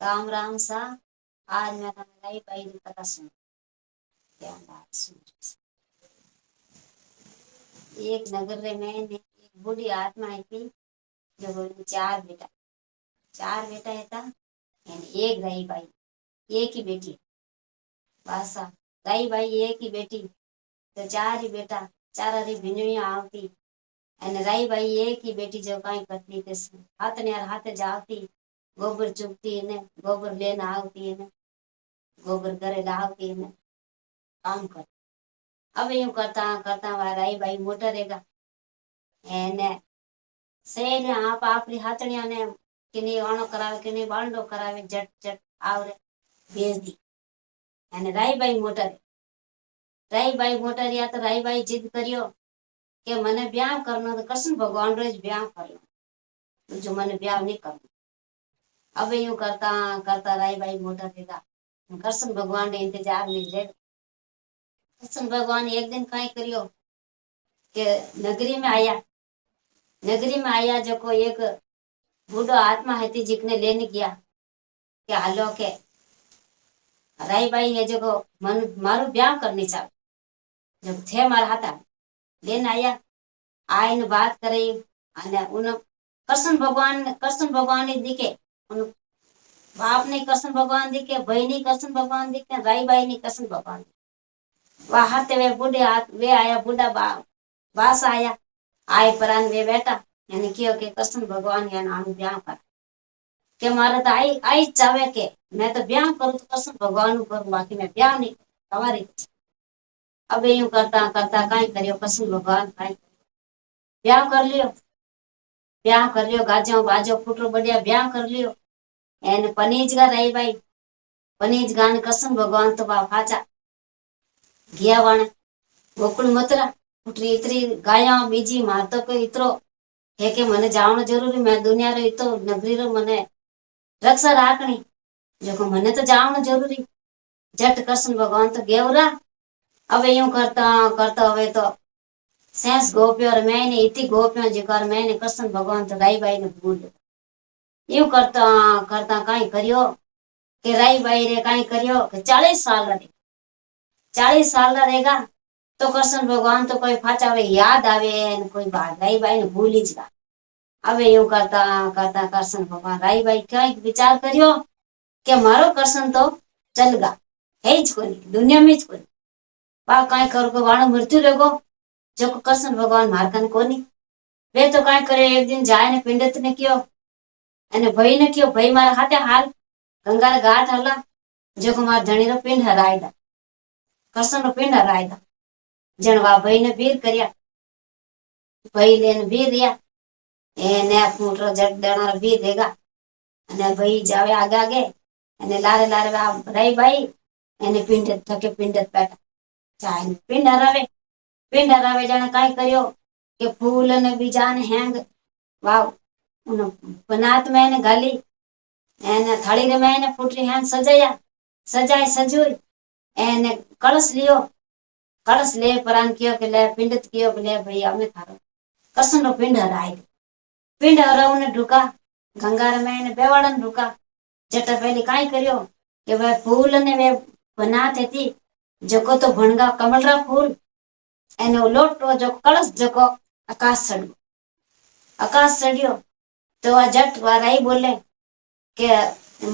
राम राम सा। आज मैं नई पाई की कथा सुन। एक नगर में एक बूढ़ी आत्मा आई थी। जो चार बेटा है था। एक रही भाई, एक ही बेटी। बासा रही भाई एक ही बेटी, तो चार ही बेटा। चार री भिंजड़ियां आवती। रही भाई एक ही बेटी जो कई करती थे, हाथ ने हाथ जाती। गोबर चुगती ने गोबर लेना आवती ने गोबर करे लावती ने काम कर। अब यूं करता करता रही भाई मोटा रहेगा। એને સેને આપ આપણી હાથણિયાને કિની ઓણો કરાવે કિની બાંડો કરાવે જટ જટ આવરે ભેજ દી। અને રાઈબાઈ મોટા રાઈબાઈ મોટા રહ્યા તો રાઈબાઈ જીદ કર્યો કે મને ब्याह करनो तो कृष्ण भगवान रो ज ब्याह करनो, जो મને ब्याह नहीं करनो। अब यूं करता करता राईबाई मोटा थेगा। कृष्ण भगवान ने इंतजार में रहे। कृष्ण भगवान एक दिन कई करियो के नगरी में आया। नगरी में आया जो को एक बूढ़ो आत्मा है जिकने लेने गया के हालो के राई बाई है जो मन मारू ब्याह करनी चाह जब थे मारा हाथा लेने आया। आईने बात करी अने उन कृष्ण भगवान ने दिखे। उन बाप ने कृष्ण भगवान दिखे, भाई ने कृष्ण भगवान दिखे, राई बाई ने कृष्ण भगवान। वह हाथे वे बूढ़े हाथ वे आया बूढ़ा बास आया। आए परान वे बैठा। यानी क्यों के कृष्ण भगवान या नाम ब्याह कर के मारे तो आई आई चावे के मैं तो ब्याह करूं तो कृष्ण भगवान करूं, बाकी मैं ब्याह नहीं हमारी। अब यूं करता करता कई करियो कृष्ण भगवान कई ब्याह कर लियो गाजो बाजो फूटरो बढ़िया ब्याह कर लियो। एने पनीज का रही भाई पनीज गान कृष्ण भगवान तो बाप हाचा गया वाण गोकुल मथुरा। फूटरी इतरी गाया बीजी मार तो कोई इतरो है के मने जावण जरूरी, मैं दुनिया रो इतो नगरी रो मने रक्षा राखनी जो को मने तो जावण जरूरी। जट कृष्ण भगवान तो गेवरा। अब यूं करता करता हवे तो सेंस गोप्यो और मैंने इतनी गोप्यो जिकर मैंने कृष्ण भगवान तो राई बाई ने भूल। यूं करता करता कई करियो के राई बाई रे कई करियो के 40 साल रे 40 साल रहेगा तो कृष्ण भगवान तो कोई फाचा वे याद आवे न कोई बात राई बाई ने भूल ही जा। अब यूं करता करता कृष्ण भगवान राई बाई कई विचार करियो के मारो कृष्ण तो चल गा है ज कोई दुनिया में ज कोई बा कई कर को वाणो मृत्यु रेगो जो कृष्ण भगवान मारकन कोनी। वे तो कई करे एक दिन जाए ने पिंडित ने कियो अने भाई ने कियो भाई मारा हाथे हाल गंगा रे घाट हला जो को मार धणी रो पिंड हराय दा कृष्ण रो पिंड हराय दा। जनवा भाई ने वीर करया भाई लेन वीर रिया એને ફૂટરો જટ દેનાર બી દેગા અને ભાઈ જાવે આગે આગે અને લારે લારે રહી ભાઈ એને પિંડ થકે પિંડ પેટા ચાય પિંડ હરાવે જાણે કાઈ કર્યો કે ફૂલ અને બીજાને હેંગ વાવ ઉન બનાત में એને ગાલી એને થાળી રે में એને ફૂટરી હેંગ સજાયા સજાય સજુઈ એને કળશ लियो कलश ले परान कियो के ले पिंडित कियो के ले भाई हमें थारो कृष्ण रो पिंड हराय पिंड हरावने ढुका गंगा रे में बेवाड़न ढुका। जट पहले काई करियो के वे फूल ने वे बनात थी जको तो भणगा कमल रा फूल एनो लोटो जो कलश जको आकाश चढ़ियो तो आ जट वाराई बोले के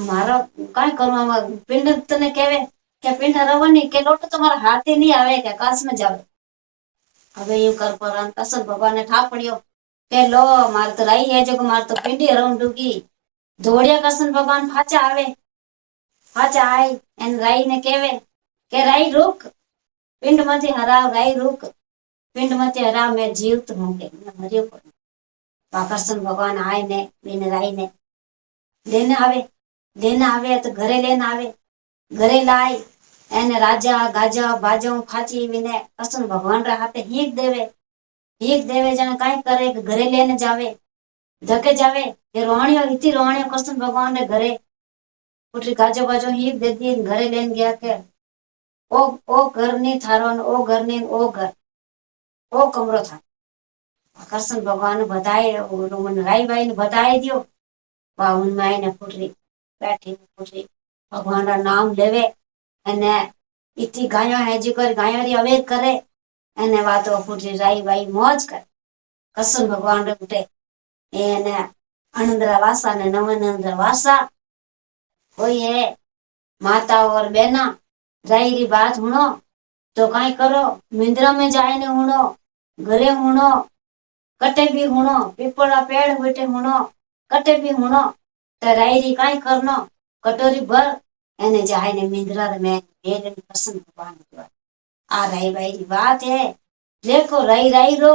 मारो काई करवा पिंड तने केवे के पिंड हरावनी के लोटो तुम्हारा हाथ ही नहीं आवे के आकाश में जावे। હવે यूं कर पर कृष्ण भगवान ने ठाप पड़ियो के लो मार तो राई है जो मार तो पिंडी हरावन डूगी धोड़िया कृष्ण भगवान फाचा आवे फाचा आई एन राई ने केवे के राई रुक पिंड मते हराव राई रुक पिंड मते हराव मैं जीवित हूं के मैं मरियो पड़ो। कृष्ण भगवान आए ने बिन राई ने लेने आवे तो घरे लेने आवे घरे लाई एने राजा गाजा बाजा फाची विने कृष्ण भगवान रे हाथे हीक देवे जने काई करे घरे लेने जावे धके जावे ये रोहणियो इतनी रोहणियो कृष्ण भगवान रे घरे उठी गाजो बाजो हीक दे दी घरे लेने गया के ओ घर नहीं थारो ओ घर नहीं ओ घर ओ कमरो था। कृष्ण भगवान ने बताए मन राई बाई ने बताए दियो बा उन माई ने फुटरी बैठी पूछी भगवान रा नाम लेवे अने इतनी गाया है जी कर गाया री अवेद करे अने वातो पूछी राई भाई मौज कर कसम भगवान रे उठे एने आनंदरा वासा ने नवनंदरा वासा कोई है माता और बहना राई री बात हुनो तो कई करो मिंद्रा में जाए ने हुनो घरे हुनो कटे भी हुनो पीपड़ा पेड़ बैठे हुनो कटे भी हुनो तो राई री कई करनो कटोरी भर एने जाए ने मिंद्रा में भेड़ ने कसम भगवान को आ राई भाई री बात है देखो राई राई रो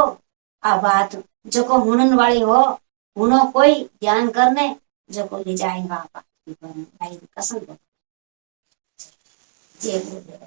आ बात जो को हुनन वाली हो हुनो कोई ध्यान करने जो को ले जाएगा बात राई री कसम जे बोले